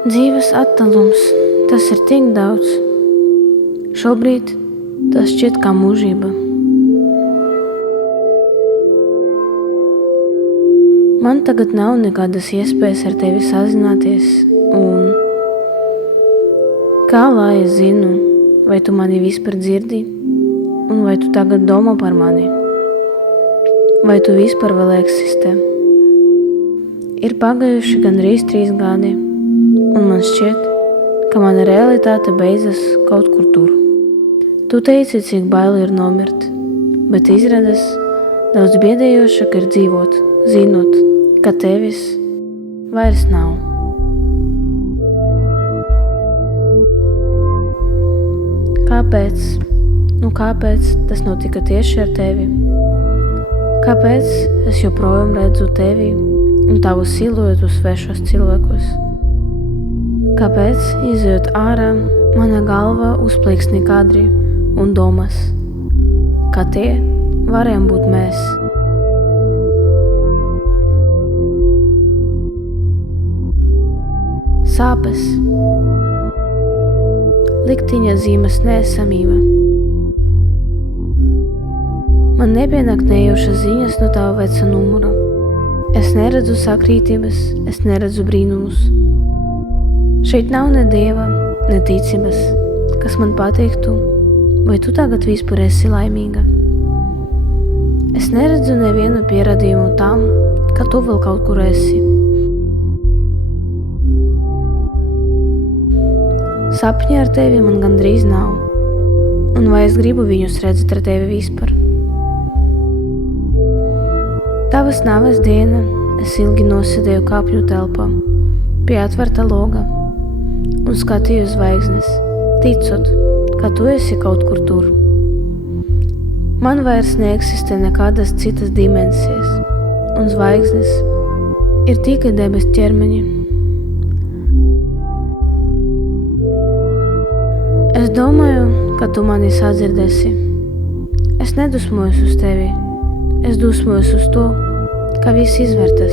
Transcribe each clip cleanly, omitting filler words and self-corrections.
Dzīves attālums, tas ir tik daudz. Šobrīd tas šķiet kā mūžība. Man tagad nav nekādas iespējas ar tevi sazināties, un kā lai es zinu, vai tu mani vispār dzirdi, un vai tu tagad domā par mani, vai tu vispār vēl eksistē. Ir pagājuši gandrīz 3 gadi, un man šķiet, ka mana realitāte beidzas kaut kur tur. Tu teici, cik baili ir nomirt, bet izrādās daudz biedējošāk ir dzīvot, zinot, ka tevis vairs nav. Kāpēc? Kāpēc tas notika tieši ar tevi? Kāpēc es joprojām redzu tevi un tavu siluetu svešos cilvēkos? Kāpēc, izejot ārā, mana galva uzplīksni kadri un domas, ka tie varējām būt mēs? Sāpes, liktiņa zīmes neesamība. Man nepienāk nejaušas ziņas no tava veca numura. Es neredzu sakrītības, es neredzu brīnumus. Šeit nav ne dieva, ne ticības, kas man pateiktu, vai tu tagad vispār esi laimīga. Es neredzu nevienu pierādījumu tam, ka tu vēl kaut kur esi. Sapņi ar tevi man gandrīz nav, un vai es gribu viņus redzēt ar tevi vispār. Tavas nāves diena es ilgi nosēdēju kapņu telpā, pie atvērta loga, un skatīju zvaigznes, ticot, ka tu esi kaut kur tur. Man vairs neeksistē nekādas citas dimensijas, un zvaigznes ir tikai debes ķermeņi. Es domāju, ka tu mani sadzirdēsi. Es nedusmojos uz tevi. Es dusmojos uz to, ka viss izvērtas.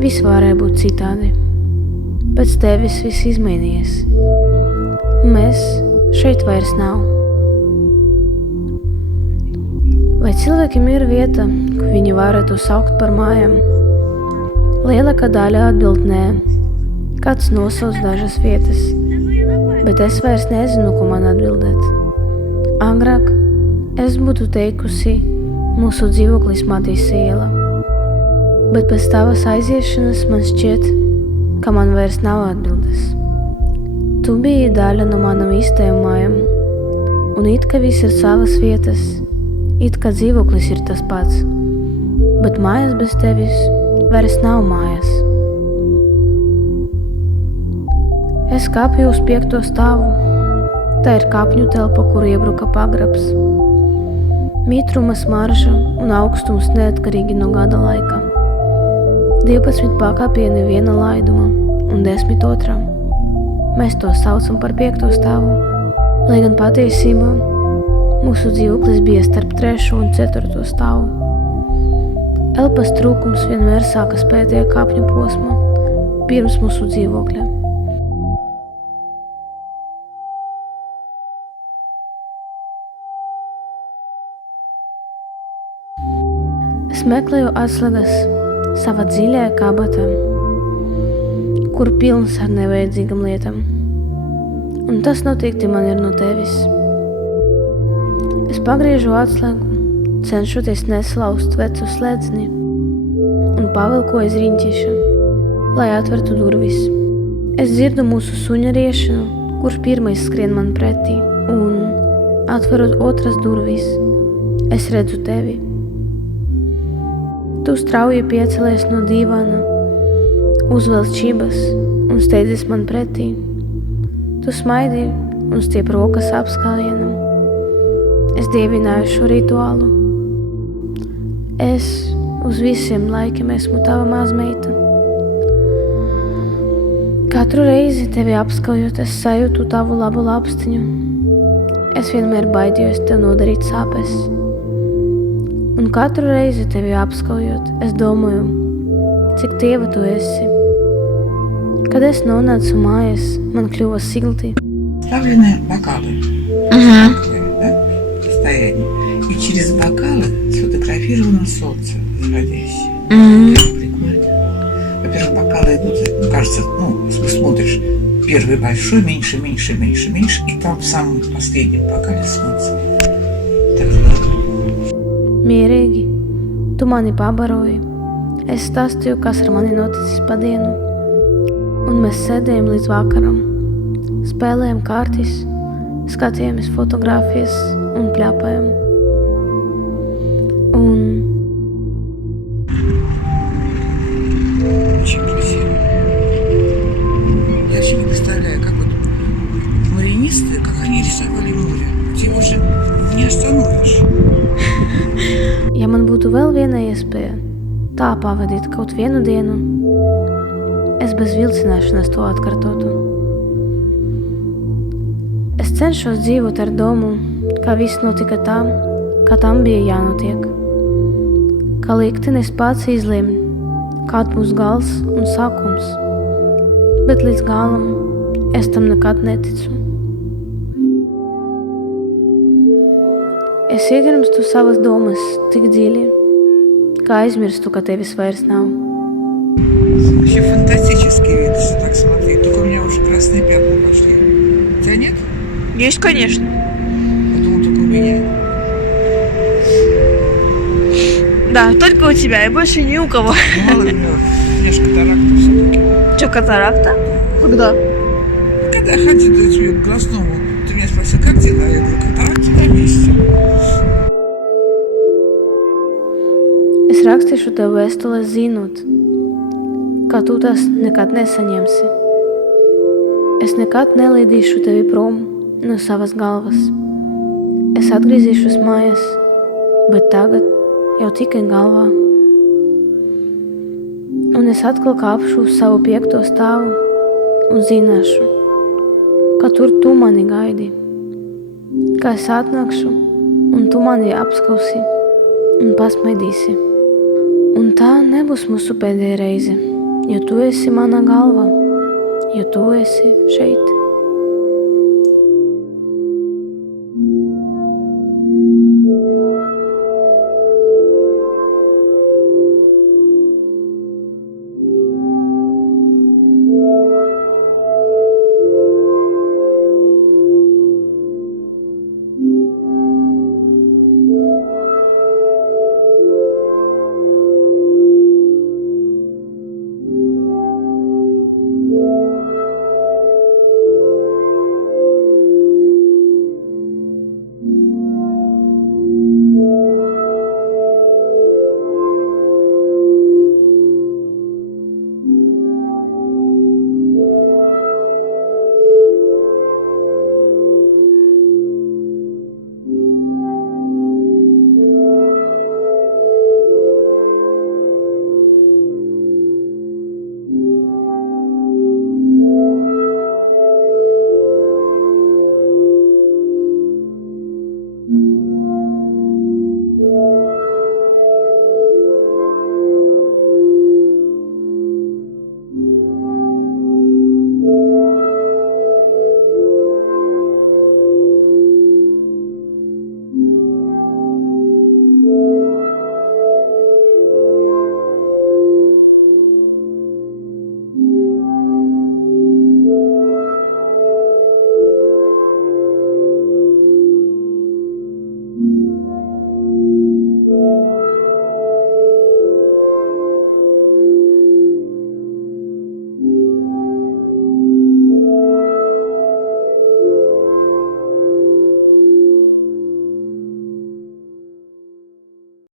Viss varēja būt citādi. Pēc tevis viss izmainījies. Mēs šeit vairs nav. Vai cilvēkiem ir vieta, ko viņi varētu saukt par mājām? Lielākā daļa atbild nē. Kāds nosauc dažas vietas, bet es vairs nezinu, ko man atbildēt. Agrāk es būtu teikusi, mūsu dzīvoklis Matīs iela, bet pēc tavas aiziešanas man šķiet, ka man vairs nav atbildes. Tu biji daļa no manam īstajām mājām, un it kā viss ir savas vietas, it kā dzīvoklis ir tas pats, bet mājas bez tevis vairs nav mājas. Es kāpju uz 5. stāvu, tā ir kapņu telpa, kur iebruka pagrabs. Mitruma smarža un augstums neatkarīgi no gada laika. 12 pakāpieni viena laiduma un 10 otrā. Mēs to saucam par 5. stāvu, lai gan patiesībā mūsu dzīvoklis bija starp 3. un 4. stāvu. Elpas trūkums vienmēr sākas pēdējā kapņu posma, pirms mūsu dzīvokļa. Es meklēju atslēgas savā dziļajā kabatā, kur pilns ar nevajadzīgām lietām. Un tas noteikti man ir no tevis. Es pagriežu atslēgu, cenšoties neslauzt vecu slēdzni, un pavelku aiz riņķiša, lai atvertu durvis. Es dzirdu mūsu suņa riešanu, kurš pirmais skrien man pretī, un atverot otras durvis, es redzu tevi. Tu strauji piecelies no dīvāna, uzvelc čibas un steidzies man pretī. Tu smaidi un stiep rokas apskājienam. Es dievināju šo rituālu. Es uz visiem laikiem esmu tava mazmeita. Katru reizi tevi apskaujot, es sajūtu tavu labu lapstiņu. Es vienmēr baidījos tev nodarīt sāpes. Un katru reizi tevi apskaujot, es domāju, cik tieva tu esi. Kad es nonācu mājās, man kļuva silti. Ставлены бокалы. Да? Состояние. И через бокалы сфотографировано солнце заходящее. Прикольно. Во-первых, бокалы идут, кажется, ты смотришь, первый большой, меньше, и там в самом последнем bokale солнце. Так здорово. Mierīgi, tu mani pabaroji. Es stāstīju, kas ar mani noticis pa dienu. Un mēs sēdējām līdz vakaram. Spēlējām kārtis, skatījāmies fotogrāfijas un pļāpājām. Un Очень красиво. Я вообще не представляю, как вот маринисты, как они рисовали море. Ты его же не остановишь. ja man būtu vēl viena iespēja tā pavadīt kaut vienu dienu, es bez vilcināšanās to atkārtotu. Es cenšos dzīvot ar domu, ka viss notika tā, kā tam bija jānotiek. Ka liktenis pats izlemj, kāds būs gals un sākums, bet līdz galam es tam nekad neticu. Es iegrimstu savas domas tik dziļi, ka aizmirstu, ka tevis vairs nav. Вообще фантастический вид, если так смотреть. Только у меня уже красные пятна пошли. У тебя нет? Есть, конечно. Я думаю, только у меня. Да, только у тебя и больше ни у кого. Ну, мало ли, у меня же катаракта все-таки. Че, катаракта? Когда? Когда я ходила к глазному, ты меня спросил, как дела? Я говорю, катаракта на месте. Es rakstīšu tev vēstules zinot, ka tu tas nekad nesaņemsi. Es nekad nelīdīšu tevi prom no savas galvas. Es atgriezīšos mājās, bet tagad jau tikai galvā. Un es atkal kāpšu uz savu 5. stāvu un zināšu, ka tur tu mani gaidi. Kā es atnākšu un tu mani apskausi un pasmaidīsi. Un tā nebūs mūsu pēdējā reize, jo tu esi manā galvā, jo tu esi šeit.